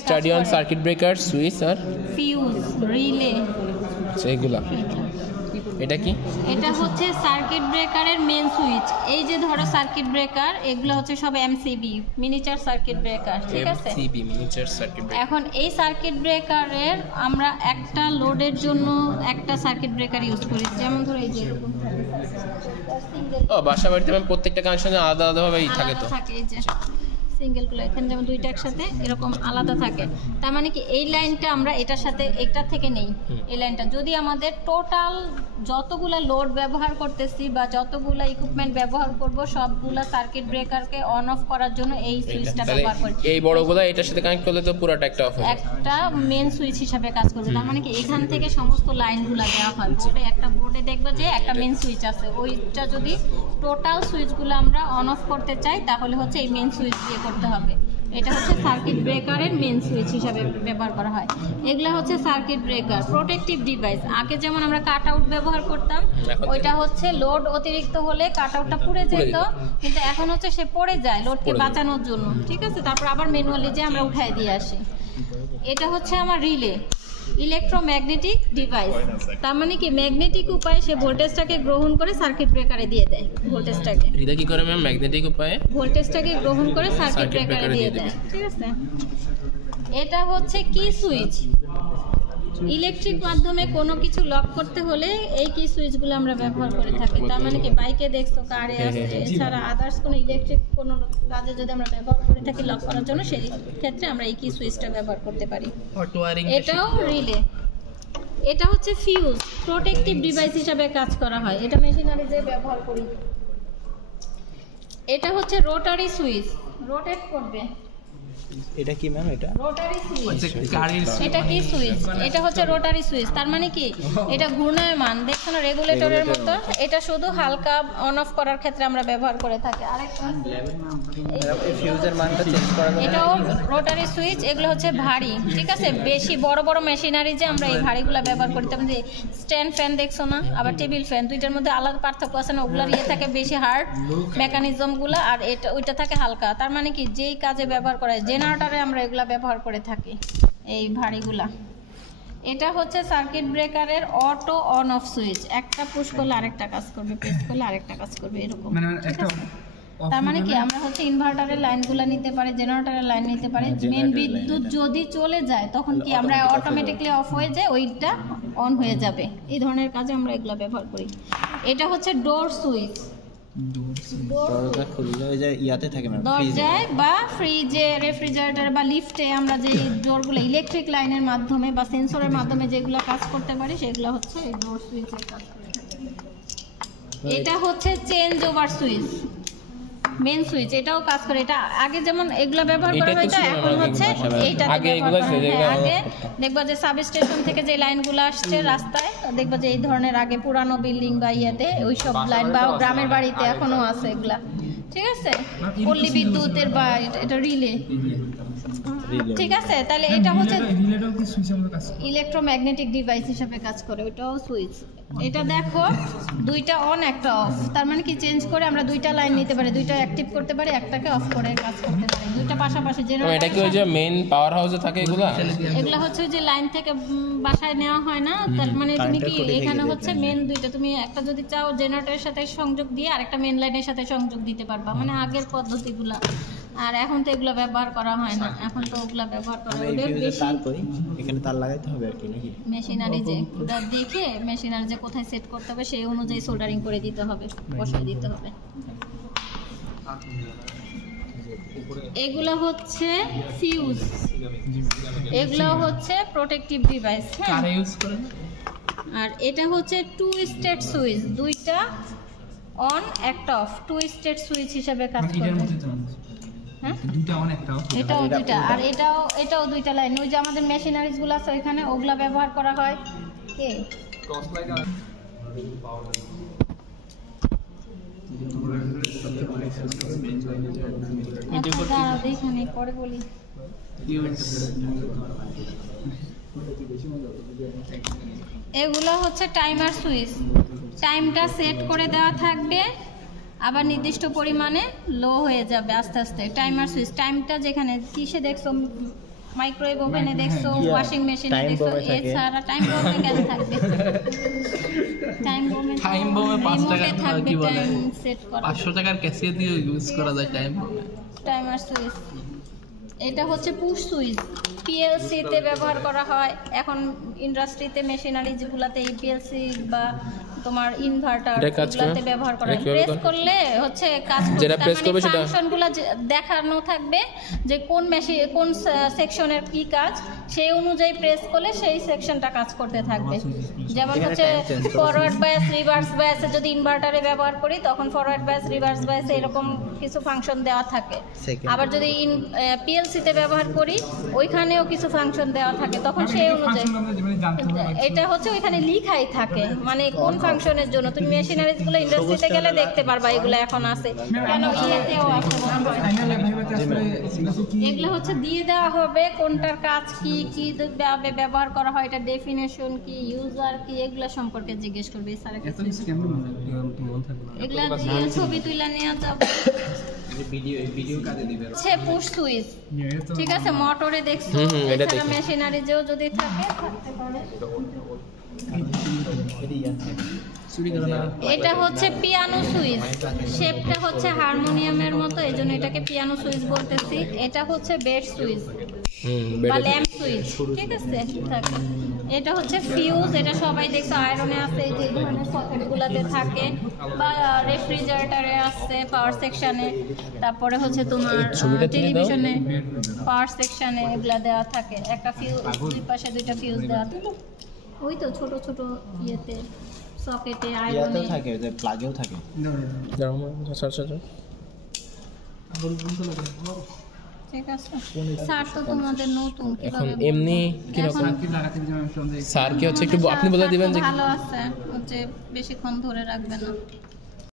Study on circuit breaker, switch আর fuse, relay. আচ্ছা, এগুলা এটা কি? এটা হচ্ছে সার্কিট ব্রেকারের মেন সুইচ। এই যে ধরো সার্কিট ব্রেকার, এগুলো হচ্ছে সব এমসিবি, মিনিচার সার্কিট ব্রেকার, ঠিক আছে? MCB, miniature circuit breaker. এখন এই সার্কিট ব্রেকারের আমরা একটা লোডের জন্য একটা সার্কিট ব্রেকার ইউজ করি। যেমন ধরো এই যে এরকম ও, বাসা বাড়িতে প্রত্যেকটা কানেকশনে আলাদা আলাদাভাবেই থাকে তো। থাকে এই যে সিঙ্গেলগুলো, এখানে যেমন দুইটা একসাথে এরকম আলাদা থাকে। তার মানে কি এই লাইনটা আমরা এটার সাথে এটা থেকে নেই। এই লাইনটা যদি আমাদের টোটাল যতগুলা লোড ব্যবহার করতেছি বা যতগুলা ইকুইপমেন্ট ব্যবহার করব সবগুলা সার্কিট ব্রেকারকে অন অফ করার জন্য এই সুইচটা ব্যবহার করি। এই বড়গুলো এটার সাথে কানেক্ট করলে তো পুরোটা একটা অফ হবে, একটা মেন সুইচ হিসাবে কাজ করবে। তার মানে কি এখান থেকে সমস্ত লাইনগুলো দেওয়া হয় বোর্ডে। একটা বোর্ডে দেখবে যে একটা মেন সুইচ আছে, ওইটা যদি টোটাল সুইচগুলো আমরা অন অফ করতে চাই তাহলে হচ্ছে এই মেন সুইচ দিয়ে করতে হবে। এটা হচ্ছে সার্কিট ব্রেকারের মেন সুইচ হিসাবে ব্যবহার করা হয়। এগুলা হচ্ছে সার্কিট ব্রেকার প্রোটেক্টিভ ডিভাইস। আগে যেমন আমরা কাট আউট ব্যবহার করতাম, ওইটা হচ্ছে লোড অতিরিক্ত হলে কাট আউটটা পুড়ে যেত, কিন্তু এখন হচ্ছে সে পড়ে যায় লোডকে বাঁচানোর জন্য, ঠিক আছে? তারপর আবার ম্যানুয়ালি যে আমরা উঠায় দিয়ে আসি। এটা হচ্ছে আমার রিলে, ইলেকট্রোম্যাগনেটিক ডিভাইস। তার মানে কি ম্যাগনেটিক উপায়ে সে ভোল্টেজটাকে গ্রহণ করে সার্কিট ব্রেকারে দিয়ে দেয়। ভোল্টেজটাকে এটা কি করে ম্যাম? ম্যাগনেটিক উপায়ে ভোল্টেজটাকে গ্রহণ করে সার্কিট ব্রেকারে দিয়ে দেয়, ঠিক আছে? এটা হচ্ছে কি সুইচ। ইলেকট্রিক মাধ্যমে কোনো কিছু লক করতে হলে এই কি সুইচগুলো আমরা ব্যবহার করে থাকি। তার মানে কি বাইকে দেখছো, কারে আছে, এছাড়া আদার্স কোনো ইলেকট্রিক কোনো কাজে যদি আমরা ব্যবহার করে থাকি লক করার জন্য, সেই ক্ষেত্রে আমরা এই কি সুইচটা ব্যবহার করতে পারি। এটাও রিলে। এটা হচ্ছে ফিউজ, প্রোটেক্টিভ ডিভাইস হিসাবে কাজ করা হয়। এটা মেশিনারিজে ব্যবহার করি। এটা হচ্ছে রোটারি সুইচ, রোটেট করবে। এটা কি ম্যাম? এটা রোটারি সুইচ। এটা কি সুইচ? এটা হচ্ছে রোটারি সুইচ। তার মানে কি এটা ঘূর্ণায়মান, দেখছো না রেগুলেটরের মতো। এটা শুধু হালকা অন অফ করার ক্ষেত্রে আমরা ব্যবহার করে থাকি। আরেকটা ফিউজের মানটা চেঞ্জ করা যাবে। এটাও রোটারি সুইচ। এগুলো হচ্ছে ভারী, ঠিক আছে? বেশি বড় বড় মেশিনারি যে আমরা এই ভারীগুলো ব্যবহার করি। তেমন যে স্ট্যান্ড ফ্যান দেখছো না, আবার টেবিল ফ্যান, দুইটার মধ্যে আলাদা পার্থক্য আছে না? ওগুলোর ইয়ে থাকে বেশি হার্ড মেকানিজমগুলো, আর এটা ওইটা থাকে হালকা। তার মানে কি যেই কাজে ব্যবহার করা হয়, জেনারেটরে আমরা এগুলা ব্যবহার করে থাকি এই ভারীগুলা। এটা হচ্ছে সার্কিট ব্রেকারের অটো অন অফ সুইচ। একটা পুশ করলে আরেকটা কাজ করবে, প্রেস করলে আরেকটা কাজ করবে, এরকম। তার মানে কি আমরা হচ্ছে ইনভার্টারের লাইনগুলো নিতে পারি, জেনারেটরের লাইন নিতে পারি। মেন বিদ্যুৎ যদি চলে যায় তখন কি আমরা অটোমেটিকলি অফ হয়ে যায়, ওইটা অন হয়ে যাবে। এই ধরনের কাজে আমরা এগুলো ব্যবহার করি। এটা হচ্ছে ডোর সুইচ। দরজা খুললে ওই যে ইয়াতে থাকে ম্যাম, দরজায় বা ফ্রিজে, রেফ্রিজারেটর বা লিফটে আমরা যে ডোরগুলো ইলেকট্রিক লাইনের মাধ্যমে বা সেন্সরের মাধ্যমে যেগুলো কাজ করতে পারি সেগুলো হচ্ছে এই ডোর সুইচের কাজ করে থাকে। এটা হচ্ছে change over switch, main switch. এটাও কাজ করে। এটা আগে যেমন এগুলা ব্যবহার করা হতো, এখন হচ্ছে এইটাতে ব্যবহার করা হয়। আগে দেখবা যে সাব স্টেশন থেকে যে লাইনগুলো আসছে রাস্তায়, দেখবা যে এই ধরনের আগে পুরানো বিল্ডিং বা ইয়েতে ওইসব লাইন, বা গ্রামের বাড়িতে এখনো আছে এগুলা, ঠিক আছে? পল্লী বিদ্যুতের বা এটা রিলে, ঠিক আছে? তাহলে এটা হচ্ছে ইলেকট্রোম্যাগনেটিক ডিভাইস হিসেবে কাজ করে, ওইটাও সুইচ। এটা দেখো দুইটা অন একটা অফ। তার মানে কি চেঞ্জ করে আমরা দুইটা লাইন নিতে পারি, দুইটা অ্যাক্টিভ করতে পারি, একটাকে অফ করে কাজ করতে পারি, দুইটা পাশাপাশি। এটা কি ওই যে মেইন পাওয়ার হাউসে থাকে এগুলা? এগুলা হচ্ছে যে লাইন থেকে বাসায় নেওয়া হয় না। তার মানে তুমি কি এখানে হচ্ছে মেন দুইটা, তুমি একটা যদি চাও জেনারেটরের সাথে সংযোগ দিয়ে আরেকটা মেন লাইনের সাথে সংযোগ দিতে পারবা, মানে আগের পদ্ধতিগুলা। আর এখন তো এগুলো ব্যবহার করা হয় না, এখন তো ওগুলা ব্যবহার করা হয় এখানে তার লাগাইতে হবে আর কি, নাকি মেশিনারি যে দেখে মেশিনারি যে কোথায় সেট করতে হবে সেই অনুযায়ী সোল্ডারিং করে দিতে হবে, বসাই দিতে হবে। এগুলো হচ্ছে ফিউজ, এগুলো হচ্ছে প্রোটেক্টিভ ডিভাইস। হ্যাঁ, আর এটা হচ্ছে টু স্টেট সুইচ, দুইটা অন একটা অফ, টু স্টেট সুইচ হিসেবে কাজ করে। হ্যাঁ, দুইটা অন একটা অফ, এটাও দুইটা, আর এটাও দুইটা লাইন। ওই যে আমাদের মেশিনারিজ গুলো আছে ওইখানে ওগুলা ব্যবহার করা হয়। কে ক্রস লাইন পরে বলি। এগুলো হচ্ছে টাইমার সুইচ। টাইমটা সেট করে দেওয়া থাকবে, আবার নির্দিষ্ট পরিমাণে লো হয়ে যাবে আস্তে আস্তে। টাইমার সুইচ টাইমটা যেখানে কিসে দেখছো মাইক্রোওয়েভ ওভেনে দেখছো, ওয়াশিং মেশিনে Time দেখছো, bomb এ থাকে। এছাড়া টাইম বোমে কেন থাকবে? টাইম বোমে টাইম বোমে 5 টাকা থাকবে কি বলে টাইম সেট করা, 500 টাকার ক্যাসিয়া দিয়ে ইউজ করা যায় টাইম বোমে। Timer switch. এটা হচ্ছে পুশ সুইচ, পিএলসি তে ব্যবহার করা হয়। এখন ইন্ডাস্ট্রিতে মেশিনারি যেগুলাতে এই পিএলসি বা তোমার ইনভার্টার এটা কাজ করে? এগুলাতে ব্যবহার করা হয়। এটা কিভাবে প্রেস করে? করলে হচ্ছে কাজ করবে, যেটা তার press মানে করবে সেটা- ফাংশনগুলো দেখানো থাকবে যে কোন মেশিন কোন সেকশনের কি কাজ, সেই অনুযায়ী প্রেস করলে সেই সেকশনটা কাজ করতে থাকবে। যেমন এখানে হচ্ছে time change করা ফরওয়ার্ড বায়াস, রিভার্স বায়াসে যদি ইনভার্টারে ব্যবহার করি তখন ফরওয়ার্ড বায়াস, রিভার্স বায়াসে এরকম কিছু ফাংশন দেওয়া থাকে। Second. আবার যদি পিএলসিতে ব্যবহার করি ওইখানেও কিছু ফাংশন দেওয়া থাকে, তখন সেই অনুযায়ী এটা হচ্ছে ওইখানে লিখাই থাকে, মানে কোন ফাংশনের জন্য। তুমি মেশিনারিজ গুলো ইন্ডাস্ট্রিতে গেলে দেখতে পারবা এগুলো এখন আছে, কেন ইয়েতেও আছে মনে হয়। এগুলো হচ্ছে দিয়ে দেওয়া হবে কোনটার কাজ কি কি ভাবে ব্যবহার করা হয়, এটা ডেফিনেশন কি, ইউজার কি, এগুলো সম্পর্কে জিজ্ঞেস করবে স্যার। এগুলা দিয়ে ছবি তুলে নেওয়া যাবে। হচ্ছে পুশ সুইচ, ঠিক আছে, মোটরে দেখছো, এটা এছাড়া দেখি। মেশিনারিজেও যদি থাকে থাকতে পারে। এটা হচ্ছে পিয়ানো সুইচ, শেপটা হচ্ছে হারমোনিয়ামের মতো, এই জন্য এটাকে পিয়ানো সুইচ বলতেছি। এটা হচ্ছে বেড সুইচ বা ল্যাম্প সুইচ, ঠিক আছে থাকে। এটা হচ্ছে ফিউজ, এটা সবাই দেখছো আয়রনে আছে, এই যে ধরনের সকেটগুলোতে থাকে, বা রেফ্রিজারেটরে আছে পাওয়ার সেকশনে, তারপরে হচ্ছে তোমার ছবিটা তুলে দাও। টেলিভিশনে পাওয়ার সেকশনে এগুলা দেওয়া থাকে। একটা ফিউজ, দুই পাশে দুইটা ফিউজ দেওয়া থাকে, ওই তো ছোট ছোট ইয়েতে সকেটে আয়রনে। ইয়াতেও থাকে, যে প্লাগেও থাকে। ঠিক আছে স্যার, তো তোমাদের নতুন এখন কিভাবে এমনি কিরকম স্যার কি হচ্ছে একটু আপনি বলে দিবেন যে ভালো আছে, হচ্ছে বেশিক্ষণ ধরে রাখবে না।